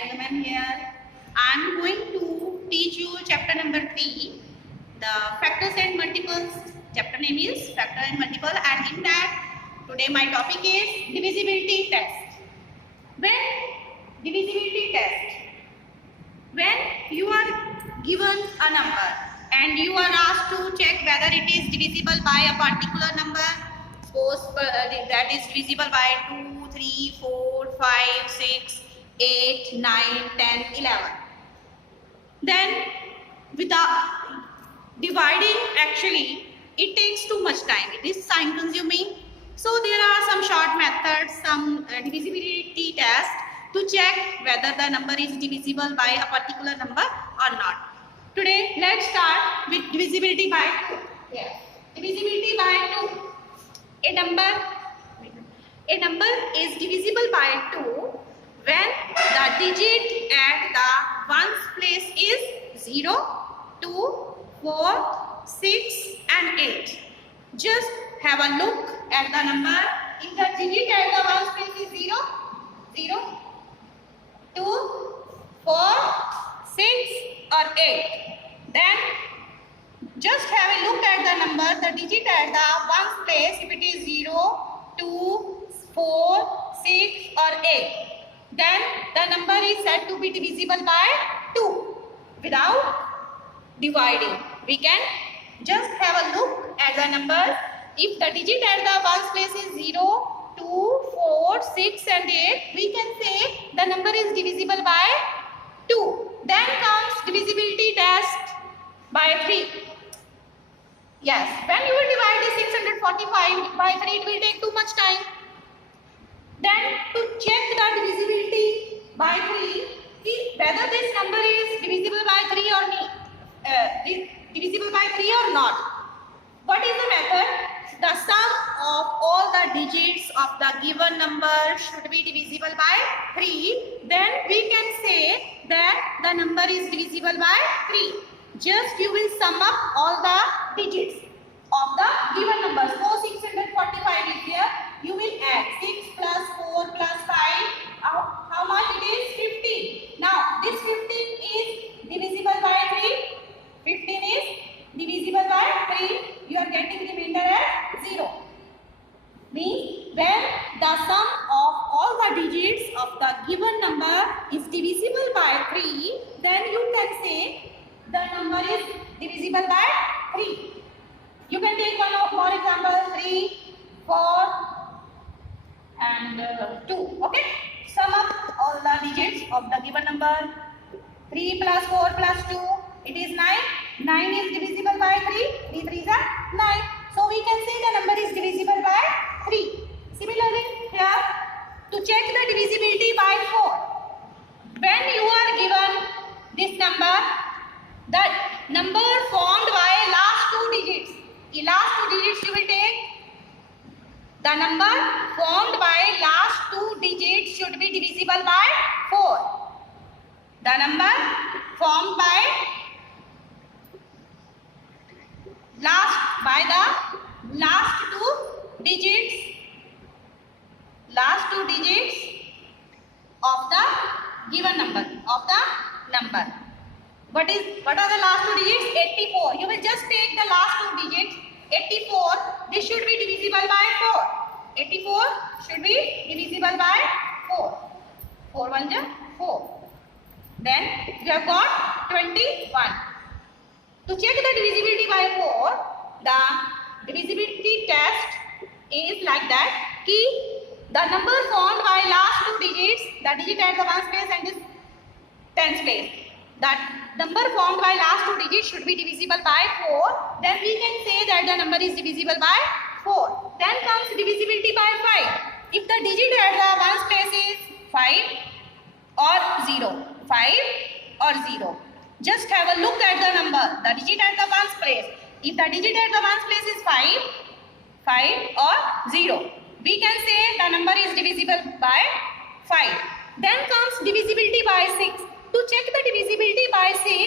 Engelman here. I am going to teach you chapter number 3, the factors and multiples. Chapter name is factor and multiple, and in that today my topic is divisibility test. When you are given a number and you are asked to check whether it is divisible by a particular number, suppose that is divisible by 2, 3, 4, 5, 6, 8, 9, 10, 11. Then without dividing, actually it takes too much time. It is time consuming. So there are some short methods, some divisibility tests to check whether the number is divisible by a particular number or not. Today let's start with divisibility by 2. Yes. Divisibility by 2. A number is divisible by 2 when the digit at the ones place is 0, 2, 4, 6 and 8. Just have a look at the number. If the digit at the ones place is 0, 0, 2, 4, 6 or 8, then just have a look at the number, the digit at the ones place. If it is 0, 2, 4, 6 or 8, then the number is said to be divisible by 2 without dividing. We can just have a look at the numbers. If the digit at the ones place is 0, 2, 4, 6 and 8, we can say the number is divisible by 2. Then comes divisibility test by 3. Yes, when you will divide the 645 by 3, it will take too much time. Then to check the divisibility by 3, see whether this number is divisible by 3 or not. What is the method? The sum of all the digits of the given number should be divisible by 3. Then we can say that the number is divisible by 3. Just you will sum up all the digits of the given number. So 645 is here. You will add 6 plus 4 plus 5. How much it is? 15. Now this 15 is divisible by 3. 15 is divisible by 3. You are getting remainder as 0. Means when the sum of all the digits of the given number is divisible by 3, then you can say the number is divisible by 3. You can take one more example, 3, 4 and 2. Okay. Sum up all the digits of the given number. 3 plus 4 plus 2, it is 9. 9 is divisible by 3. 3 3s are 9. So we can say the number is divisible by 3. Similarly, here to check the divisibility by 4. When you are given this number, the number formed by last 2 digits. The last 2 digits you will take. The number formed by last 2 digits should be divisible by 4. The number formed by the last 2 digits of the given number, What are the last 2 digits? 84. You will just take the last 2 digits. 84. This should be divisible by 4. 84 should be divisible by 4. 4 1 is 4. Then we have got 21. To check the divisibility by 4, the divisibility test is like that. The number formed by last 2 digits, the digit at the ones place and this tens place. That number formed by last 2 digits should be divisible by 4. Then we can say that the number is divisible by 4. Then comes divisibility by 5. If the digit at the ones place is 5 or 0. 5 or 0. Just have a look at the number, the digit at the ones place. If the digit at the ones place is 5 or 0, we can say the number is divisible by 5. Then comes divisibility by 6. To check the divisibility by 6,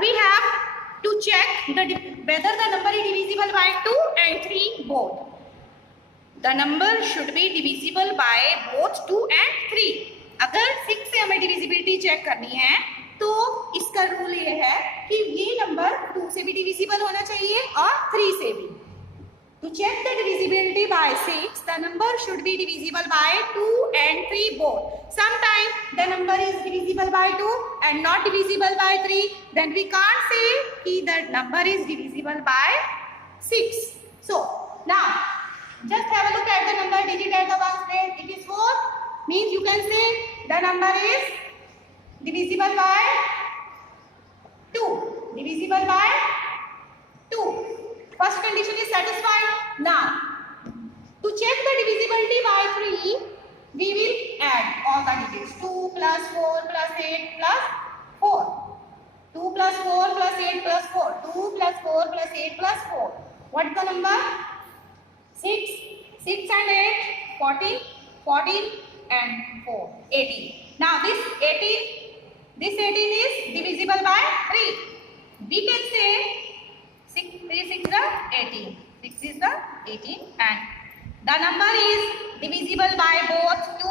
we have to check whether the number is divisible by 2 and 3 both. The number should be divisible by both 2 and 3. अगर 6 से हमें divisibility check करनी है तो इसका rule ये है कि ये नंबर 2 से भी डिविजिबल होना चाहिए और 3 से भी. To check the divisibility by 6, the number should be divisible by 2 and 3 both. Sometimes the number is divisible by 2 and not divisible by 3. Then we can't say that the number is divisible by 6. So now just have a look at the number digit at the ones place. It is 4. Means you can say the number is divisible by 2. Divisible by 2. First condition is satisfied. Now, to check the divisibility by 3, we will add all the digits. 2 plus 4 plus 8 plus 4. 2 plus 4 plus 8 plus 4. 2 plus 4 plus 8 plus 4. What is the number? 6. 6 and 8, 14. 14 and 4, 18. Now, this 18 is divisible by 3. We can say 6 is the 18. 6 is the 18 and the number is divisible by both 2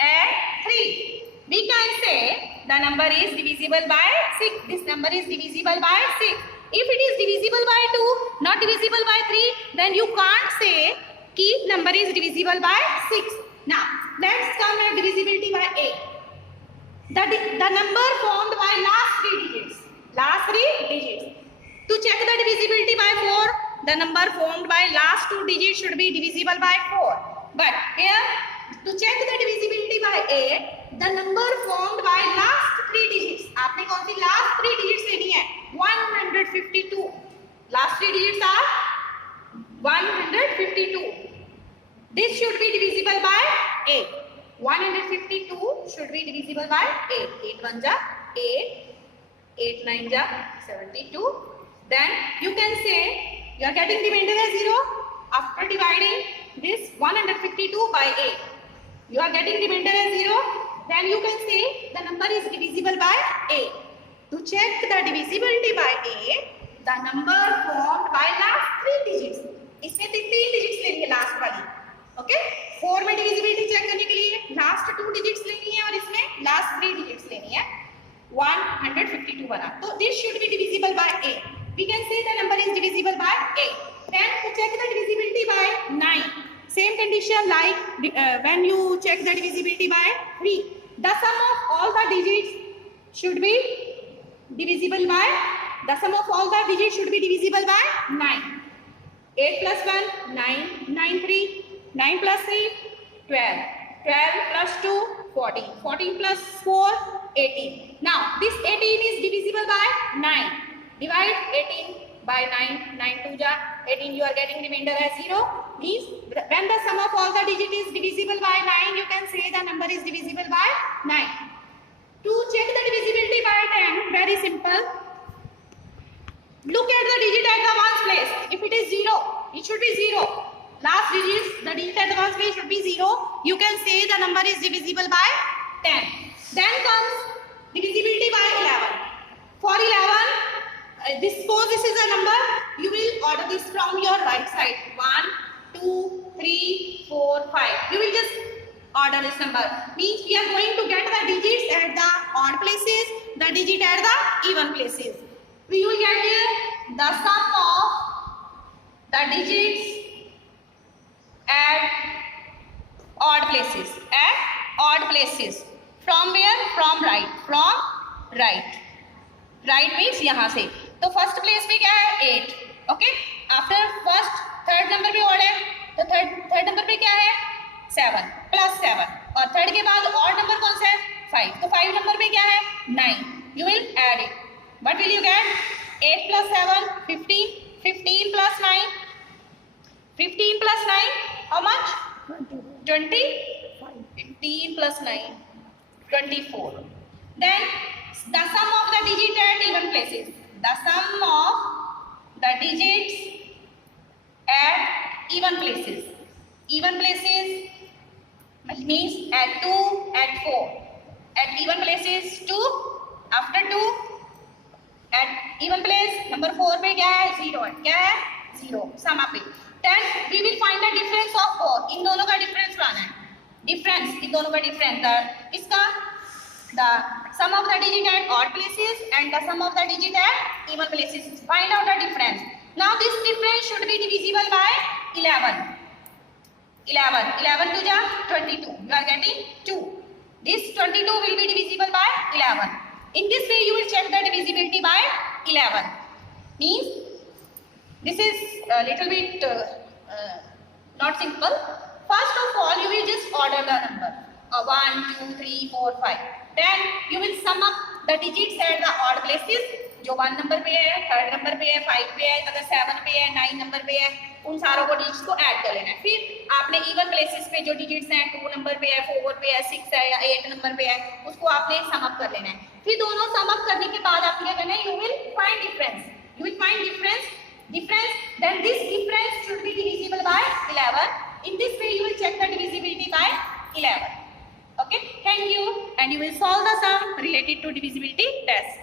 and 3. We can say the number is divisible by 6. This number is divisible by 6. If it is divisible by 2, not divisible by 3, then you can't say that number is divisible by 6. Now, let's come at divisibility by 8. The number formed by last 3 digits. Last 3 digits. To check the divisibility by 4, the number formed by last 2 digits should be divisible by 4. But here, to check the divisibility by 8, the number formed by last 3 digits. आपने कौन सी last 3 digits लेनी है? 152. Last 3 digits are 152. This should be divisible by 8. 152 should be divisible by 8. 8 1 ja 8. 8 9 ja 72. Then you can say you are getting remainder as 0 after dividing this 152 by 8. You are getting remainder as 0. Then you can say the number is divisible by 8. To check the divisibility by 8, the number formed by last 3 digits. इसमें 3 digits लेनी है last वाली. Okay? 4 में divisibility check करने के लिए last 2 digits लेनी है और इसमें last 3 digits लेनी है. 152 बना. So this should be divisible by 8. We can say the number is divisible by 8. Then to check the divisibility by 9. Same condition like when you check the divisibility by 3. The sum of all the digits should be divisible by, the sum of all the digits should be divisible by 9. 8 plus 1, 9. 9 3. 9 plus 3, 12. 12 plus 2, 14. 14 plus 4, 18. Now this 18 is divisible by 9. Divide 18 by 9. 9 2 ja 18. You are getting remainder as 0. Means when the sum of all the digit is divisible by 9, you can say the number is divisible by 9. To check the divisibility by 10, very simple. Look at the digit at the ones place. If it is 0, it should be 0. Last digits, the digit at the ones place should be 0. You can say the number is divisible by 10. Then comes divisibility by 11. For 11, suppose this is a number, you will order this from your right side. 1, 2, 3, 4, 5. You will just order this number. Means we are going to get the digits at the odd places, the digit at the even places. We will get here the sum of the digits at odd places. At odd places. From where? From right. From right. Right means यहाँ से. तो first place पे क्या है 8. Okay. After first third number पे odd है तो third number पे क्या है 7 प्लस 7 और थर्ड के बाद ऑड नंबर कौन सा है 5. तो 5 नंबर पे क्या है 9. You will add it. What will you get 8 plus 7 15. 15 plus 9. 15 plus 9 how much 20. 15 plus 9 24. Then the sum of the digit at even places. The sum of the digits at even places. Even places means at 2, at 4. At even places 2. After 2. At even place number 4 पे क्या है 0 है. क्या है 0. Sum up it. Then we will find the difference of both. इन दोनों का difference लाना है. Difference, इन दोनों का difference. इसका the sum of the digit at odd places and the sum of the digit at even places. Find out the difference. Now this difference should be divisible by 11. 11 to the 22. You are getting 2. This 22 will be divisible by 11. In this way you will check the divisibility by 11. Means this is a little bit not simple. First of all, you will just order the number 1, 2, 3, 4, 5. Then you will sum up the digits at the odd places. जो 1 number पे है, 3rd number पे है, 5 पे है, अगर 7 पे है, 9 नंबर पे है, उन सारों को डिजिट्स को ऐड कर लेना है. फिर आपने इवन प्लेसेस पे जो डिजिट्स हैं 2 नंबर पे है, 4 पे है, 6 है या 8 नंबर पे है, उसको आपने सम अप कर लेना है. फिर दोनों सम अप करने के बाद आपने क्या करना है, you will find difference. You will find difference, then this difference should be divisible by 11. In this way you will check the divisibility by 11. Okay, thank you, and you will solve the sum related to divisibility test.